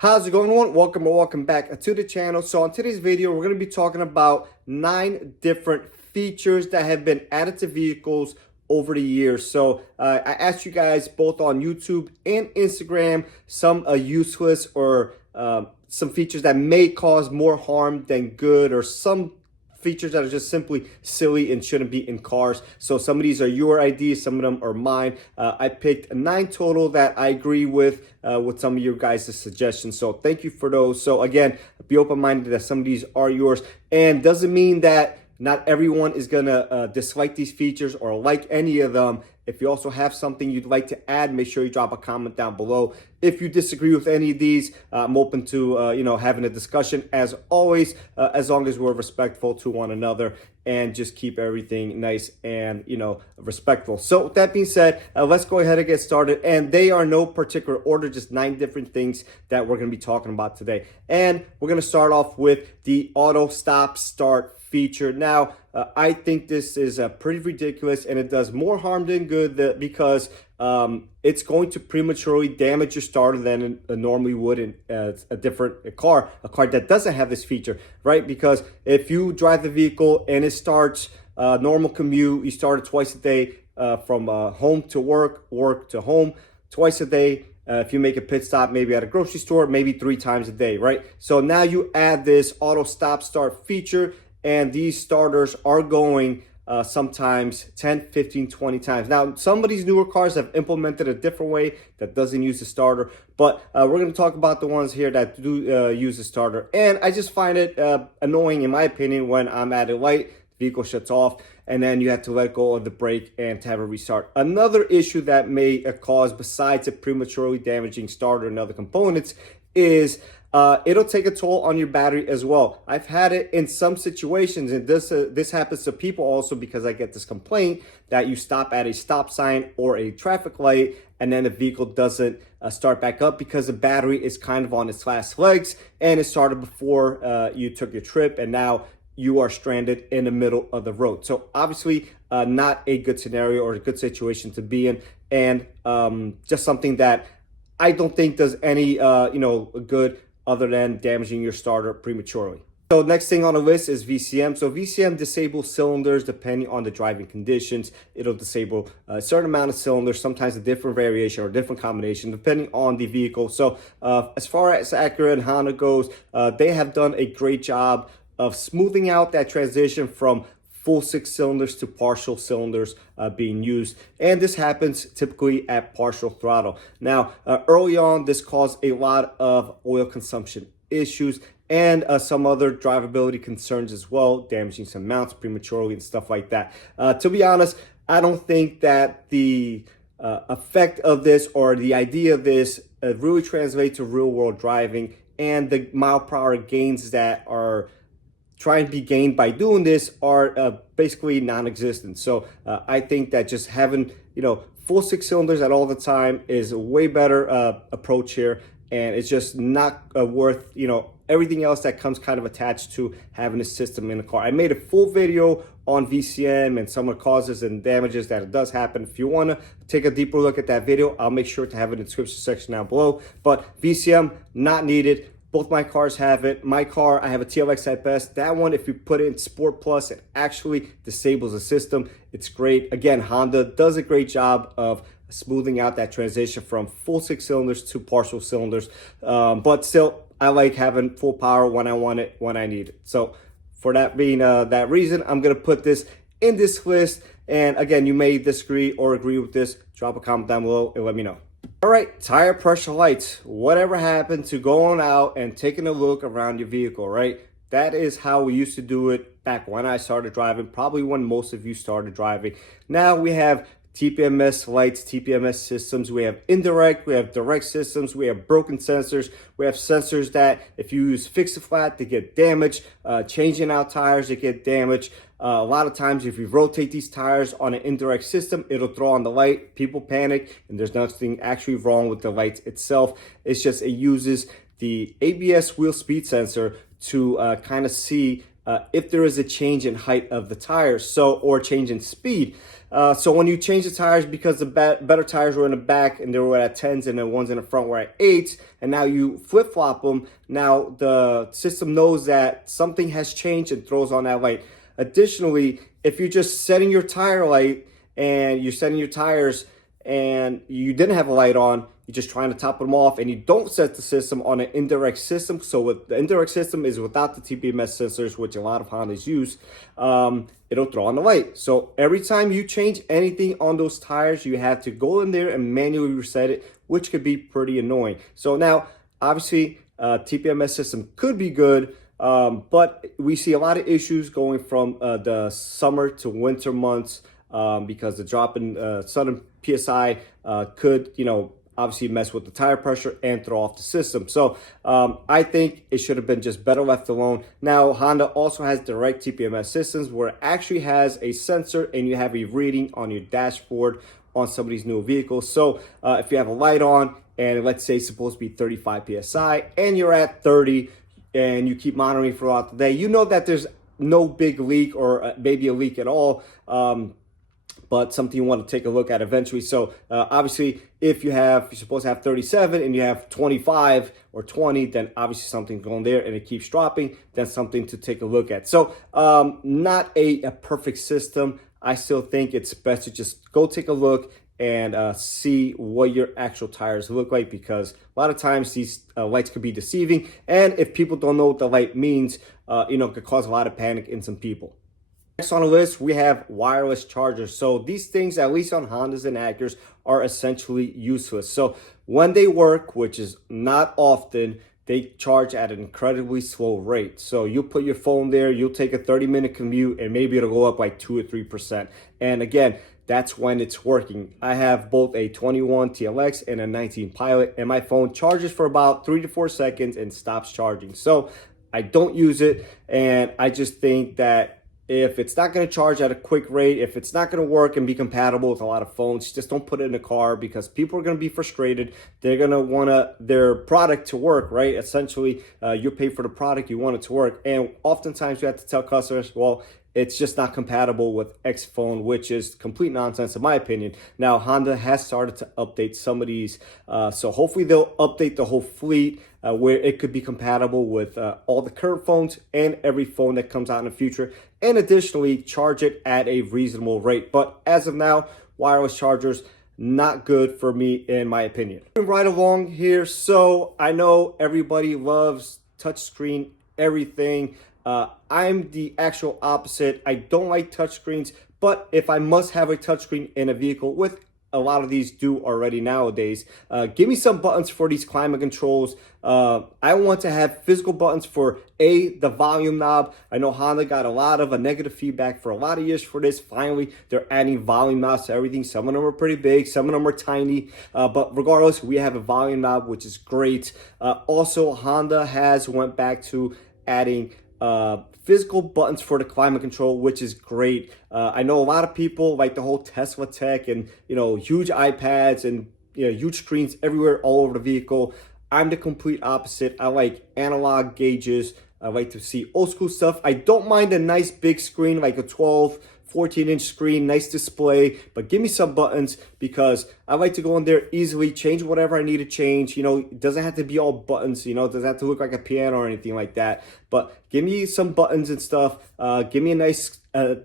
How's it going, everyone? Welcome back to the channel. So on today's video, we're going to be talking about 9 different features that have been added to vehicles over the years. So I asked you guys both on YouTube and Instagram some useless or some features that may cause more harm than good, or some features that are just simply silly and shouldn't be in cars. So some of these are your ideas, some of them are mine. I picked 9 total that I agree with some of your guys' suggestions. So thank you for those. So again, be open-minded that some of these are yours, and doesn't mean that not everyone is gonna dislike these features or like any of them. If you also have something you'd like to add, make sure you drop a comment down below. If you disagree with any of these, I'm open to having a discussion as always, as long as we're respectful to one another and just keep everything nice and respectful. So with that being said, let's go ahead and get started. And they are no particular order, just 9 different things that we're going to be talking about today. And we're going to start off with the auto stop start feature. Now, I think this is pretty ridiculous, and it does more harm than good because it's going to prematurely damage your starter than it normally would in a different car, a car that doesn't have this feature, right? Because if you drive the vehicle and it starts normal commute, you start it twice a day from home to work, work to home, twice a day. If you make a pit stop, maybe at a grocery store, maybe 3 times a day, right? So now you add this auto stop start feature, and these starters are going sometimes 10, 15, 20 times. Now, some of these newer cars have implemented a different way that doesn't use the starter, but we're going to talk about the ones here that do use the starter. And I just find it annoying, in my opinion, when I'm at a light, the vehicle shuts off, and then you have to let go of the brake and to have a restart. Another issue that may cause, besides a prematurely damaging starter and other components, is it'll take a toll on your battery as well. I've had it in some situations, and this happens to people also, because I get this complaint that you stop at a stop sign or a traffic light, and then the vehicle doesn't start back up because the battery is kind of on its last legs, and it started before you took your trip, and now you are stranded in the middle of the road. So obviously not a good scenario or a good situation to be in, and just something that I don't think does any good other than damaging your starter prematurely. So next thing on the list is VCM. So VCM disables cylinders depending on the driving conditions. It'll disable a certain amount of cylinders, sometimes a different variation or different combination depending on the vehicle. So as far as Acura and Honda goes, they have done a great job of smoothing out that transition from full 6 cylinders to partial cylinders being used, and this happens typically at partial throttle. Now, early on, this caused a lot of oil consumption issues and some other drivability concerns as well, damaging some mounts prematurely and stuff like that. To be honest, I don't think that the effect of this or the idea of this really translates to real world driving, and the mile per hour gains that are trying to be gained by doing this are basically non-existent. So I think that just having full 6 cylinders at all the time is a way better approach here, and it's just not worth everything else that comes kind of attached to having a system in a car. I made a full video on VCM and some of the causes and damages that it does happen. If you want to take a deeper look at that video, I'll make sure to have it in the description section down below. But VCM, not needed. Both my cars have it. My car, I have a TLX at best. That one, if you put it in Sport Plus, it actually disables the system. It's great. Again, Honda does a great job of smoothing out that transition from full 6 cylinders to partial cylinders. But still, I like having full power when I want it, when I need it. So for that being that reason, I'm going to put this in this list. And again, you may disagree or agree with this. Drop a comment down below and let me know. All right, tire pressure lights. Whatever happened to going out and taking a look around your vehicle, right? That is how we used to do it back when I started driving, probably when most of you started driving. Now we have TPMS lights, TPMS systems. We have indirect, we have direct systems, we have broken sensors. We have sensors that if you use fix-a-flat, they get damaged. Changing out tires, they get damaged. A lot of times if you rotate these tires on an indirect system, it'll throw on the light. People panic, and there's nothing actually wrong with the lights itself. It's just it uses the ABS wheel speed sensor to kind of see if there is a change in height of the tires, or change in speed. So when you change the tires, because the better tires were in the back and they were at 10s and the ones in the front were at 8s, and now you flip-flop them, now the system knows that something has changed and throws on that light. Additionally, if you're just setting your tire light and you're setting your tires and you didn't have a light on, you're just trying to top them off, and you don't set the system on an indirect system. So with the indirect system is without the TPMS sensors, which a lot of Hondas use, it'll throw on the light. So every time you change anything on those tires, you have to go in there and manually reset it, which could be pretty annoying. So now, obviously, TPMS system could be good, but we see a lot of issues going from the summer to winter months, because the drop in sudden PSI could, obviously mess with the tire pressure and throw off the system. So I think it should have been just better left alone. Now, Honda also has direct TPMS systems where it actually has a sensor and you have a reading on your dashboard on some of these new vehicles. So if you have a light on and let's say it's supposed to be 35 PSI and you're at 30 and you keep monitoring throughout the day, you know that there's no big leak or maybe a leak at all. But something you want to take a look at eventually. So obviously, if you're supposed to have 37 and you have 25 or 20, then obviously something's going there and it keeps dropping, then something to take a look at. So not a perfect system. I still think it's best to just go take a look and see what your actual tires look like, because a lot of times these lights could be deceiving. And if people don't know what the light means, it could cause a lot of panic in some people. Next on the list, we have wireless chargers. So these things, at least on Hondas and Acuras, are essentially useless. So when they work, which is not often, they charge at an incredibly slow rate. So you'll put your phone there, you'll take a 30-minute commute, and maybe it'll go up like 2 or 3%. And again, that's when it's working. I have both a 21 TLX and a 19 Pilot, and my phone charges for about 3 to 4 seconds and stops charging. So I don't use it, and I just think that if it's not going to charge at a quick rate, if it's not going to work and be compatible with a lot of phones, just don't put it in a car, because people are going to be frustrated. They're going to want their product to work, right? Essentially, you pay for the product, you want it to work. And oftentimes you have to tell customers, well, it's just not compatible with X phone, which is complete nonsense in my opinion. Now, Honda has started to update some of these. So hopefully they'll update the whole fleet where it could be compatible with all the current phones and every phone that comes out in the future. And additionally, charge it at a reasonable rate. But as of now, wireless chargers, not good for me in my opinion. Right along here. So I know everybody loves touchscreen everything. I'm the actual opposite. I don't like touchscreens, but if I must have a touchscreen in a vehicle, with a lot of these do already nowadays, give me some buttons for these climate controls. I want to have physical buttons for the volume knob. I know Honda got a lot of negative feedback for a lot of years for this. Finally, they're adding volume knobs to everything. Some of them are pretty big, some of them are tiny, but regardless, we have a volume knob, which is great. Also, Honda has went back to adding physical buttons for the climate control, which is great. I know a lot of people like the whole Tesla tech and huge iPads and huge screens everywhere all over the vehicle. I'm the complete opposite. I like analog gauges. I like to see old school stuff. I don't mind a nice big screen like a 14-inch screen, nice display, but give me some buttons, because I like to go in there easily, change whatever I need to change. It doesn't have to be all buttons, it doesn't have to look like a piano or anything like that, but give me some buttons and stuff. Give me a nice,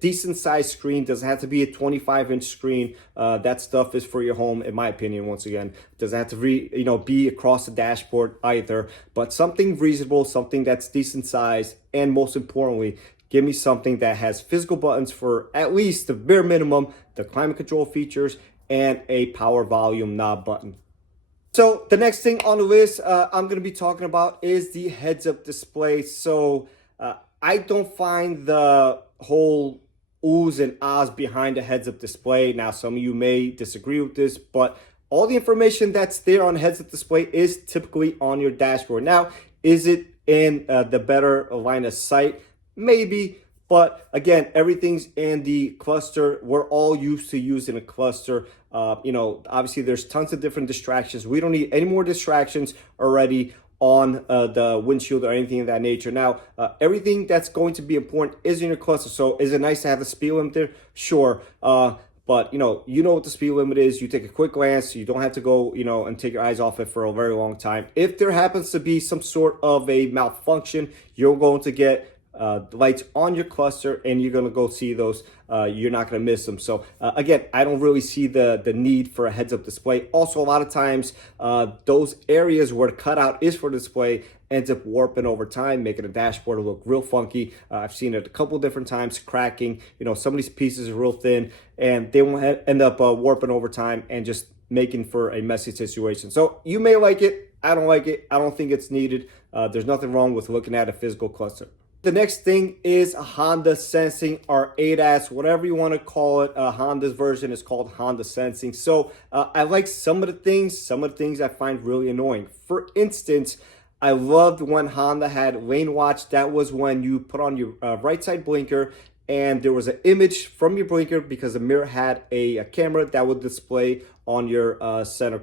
decent sized screen. Doesn't have to be a 25-inch screen. That stuff is for your home, in my opinion. Once again, doesn't have to be across the dashboard either, but something reasonable, something that's decent size, and most importantly, give me something that has physical buttons for at least the bare minimum, the climate control features, and a power volume knob button. So the next thing on the list I'm going to be talking about is the heads-up display. So I don't find the whole oohs and ahs behind the heads-up display. Now, some of you may disagree with this, but all the information that's there on heads-up display is typically on your dashboard. Now, is it in the better line of sight? Maybe, but again, everything's in the cluster. We're all used to using a cluster. Obviously there's tons of different distractions. We don't need any more distractions already. on the windshield or anything of that nature. Now, everything that's going to be important is in your cluster. So is it nice to have the speed limiter? Sure. But you know what the speed limit is. You take a quick glance. You don't have to go, and take your eyes off it for a very long time. If there happens to be some sort of a malfunction, you're going to get lights on your cluster, and you're going to go see those. You're not going to miss them. So again, I don't really see the need for a heads-up display. Also, a lot of times those areas where the cutout is for display ends up warping over time, making the dashboard look real funky. I've seen it a couple different times, cracking. Some of these pieces are real thin, and they won't end up warping over time and just making for a messy situation. So you may like it. I don't like it. I don't think it's needed. There's nothing wrong with looking at a physical cluster. The next thing is Honda Sensing, or ADAS, whatever you want to call it. Honda's version is called Honda Sensing. So I like some of the things I find really annoying. For instance, I loved when Honda had lane watch. That was when you put on your right side blinker and there was an image from your blinker because the mirror had a camera that would display on your center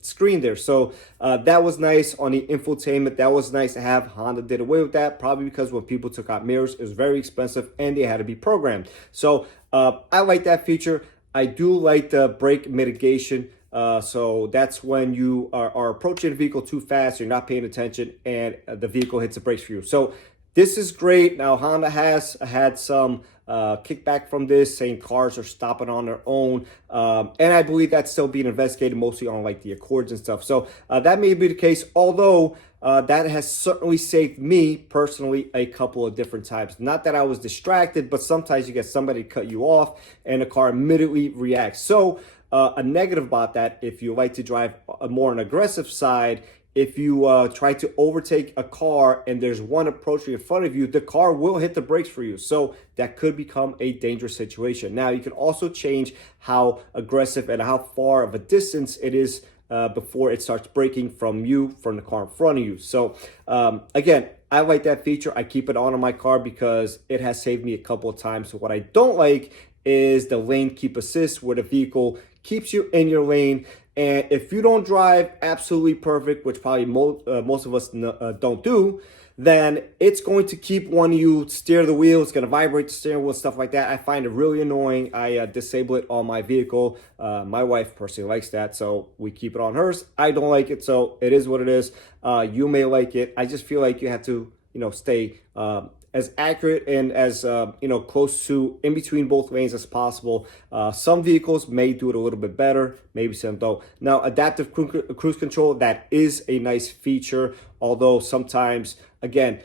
screen there. So that was nice on the infotainment. That was nice to have. Honda did away with that, probably because when people took out mirrors, it was very expensive and they had to be programmed. So I like that feature. I do like the brake mitigation. So that's when you are approaching the vehicle too fast, you're not paying attention, and the vehicle hits the brakes for you. So this is great. Now, Honda has had some kickback from this, saying cars are stopping on their own. And I believe that's still being investigated, mostly on like the Accords and stuff. So that may be the case, although that has certainly saved me personally a couple of different times. Not that I was distracted, but sometimes you get somebody to cut you off and the car immediately reacts. So a negative about that, if you like to drive a more an aggressive side, if you try to overtake a car and there's one approaching in front of you, the car will hit the brakes for you. So that could become a dangerous situation. Now, you can also change how aggressive and how far of a distance it is before it starts braking from the car in front of you. So again, I like that feature. I keep it on my car because it has saved me a couple of times. So what I don't like is the lane keep assist, where the vehicle keeps you in your lane. And if you don't drive absolutely perfect, which probably most of us don't do, then it's going to keep one of you steer the wheel. It's going to vibrate the steering wheel, stuff like that. I find it really annoying. I disable it on my vehicle. My wife personally likes that, so we keep it on hers. I don't like it, so it is what it is. You may like it. I just feel like you have to, stay as accurate and as close to in between both lanes as possible. Some vehicles may do it a little bit better, maybe some don't. Now, adaptive cruise control, that is a nice feature, although sometimes, again,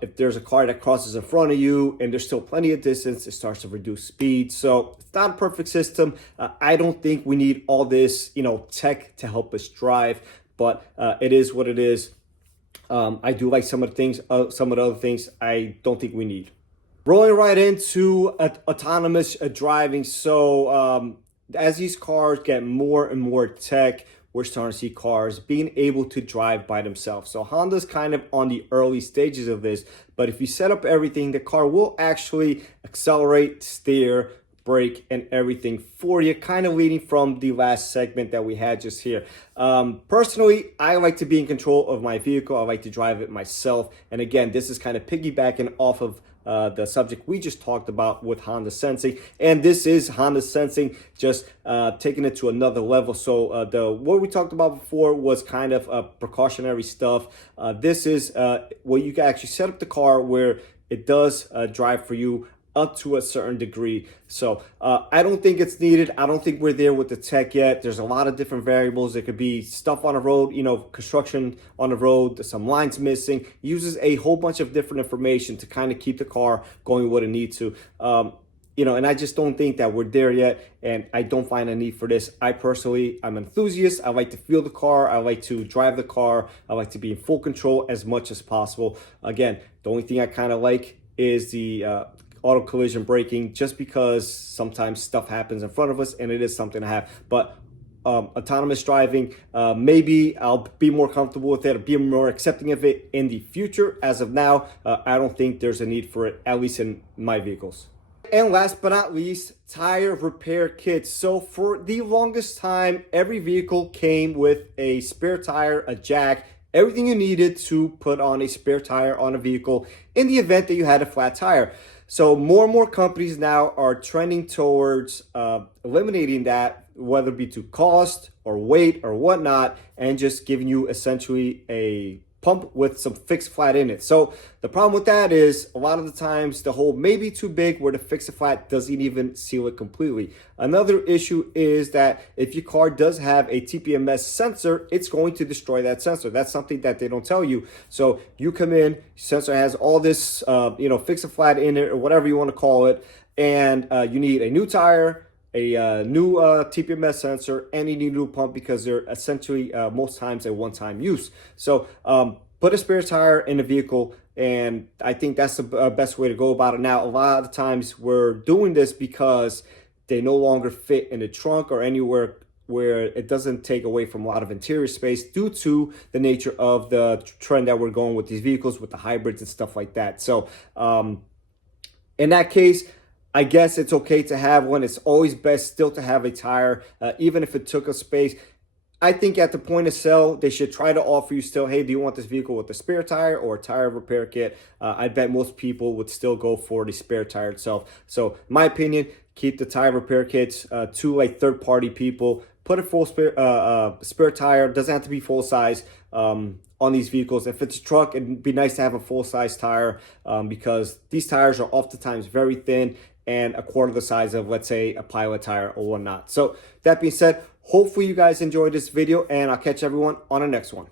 if there's a car that crosses in front of you and there's still plenty of distance, it starts to reduce speed. So it's not a perfect system. I don't think we need all this tech to help us drive, but it is what it is. I do like some of the things, some of the other things I don't think we need. Rolling right into autonomous driving. So as these cars get more and more tech, we're starting to see cars being able to drive by themselves. So Honda's kind of on the early stages of this, but if you set up everything, the car will actually accelerate, steer, brake, and everything for you, kind of leading from the last segment that we had just here. Personally, I like to be in control of my vehicle. I like to drive it myself. And again, this is kind of piggybacking off of the subject we just talked about with Honda Sensing. And this is Honda Sensing, just taking it to another level. So what we talked about before was kind of precautionary stuff. This is where you can actually set up the car where it does drive for you up to a certain degree. So I don't think it's needed. I don't think we're there with the tech yet. There's a lot of different variables. There could be stuff on the road, construction on the road, some lines missing. It uses a whole bunch of different information to kind of keep the car going what it needs to. And I just don't think that we're there yet, and I don't find a need for this. I'm an enthusiast. I like to feel the car. I like to drive the car. I like to be in full control as much as possible. Again, the only thing I kind of like is the auto collision braking, just because sometimes stuff happens in front of us and it is something to have. But autonomous driving, maybe I'll be more comfortable with it, or be more accepting of it in the future. As of now, I don't think there's a need for it, at least in my vehicles. And last but not least, tire repair kits. So for the longest time, every vehicle came with a spare tire, a jack, everything you needed to put on a spare tire on a vehicle in the event that you had a flat tire. So more and more companies now are trending towards eliminating that, whether it be to cost or weight or whatnot, and just giving you essentially a pump with some fixed flat in it. So the problem with that is a lot of the times the hole may be too big where the fixed flat doesn't even seal it completely. Another issue is that if your car does have a TPMS sensor, it's going to destroy that sensor. That's something that they don't tell you. So you come in, sensor has all this, fixed flat in it or whatever you want to call it, and you need a new tire, a new TPMS sensor, and you need a new pump because they're essentially most times a one-time use. So put a spare tire in the vehicle, and I think that's the best way to go about it. Now, a lot of times we're doing this because they no longer fit in the trunk or anywhere where it doesn't take away from a lot of interior space due to the nature of the trend that we're going with these vehicles, with the hybrids and stuff like that. So in that case, I guess it's okay to have one. It's always best still to have a tire, even if it took a space. I think at the point of sale, they should try to offer you still, hey, do you want this vehicle with a spare tire or a tire repair kit? I bet most people would still go for the spare tire itself. So my opinion, keep the tire repair kits to like third-party people. Put a full spare tire. Doesn't have to be full size on these vehicles. If it's a truck, it'd be nice to have a full-size tire because these tires are oftentimes very thin and a quarter the size of, let's say, a Pilot tire or whatnot. So that being said, hopefully you guys enjoyed this video, and I'll catch everyone on the next one.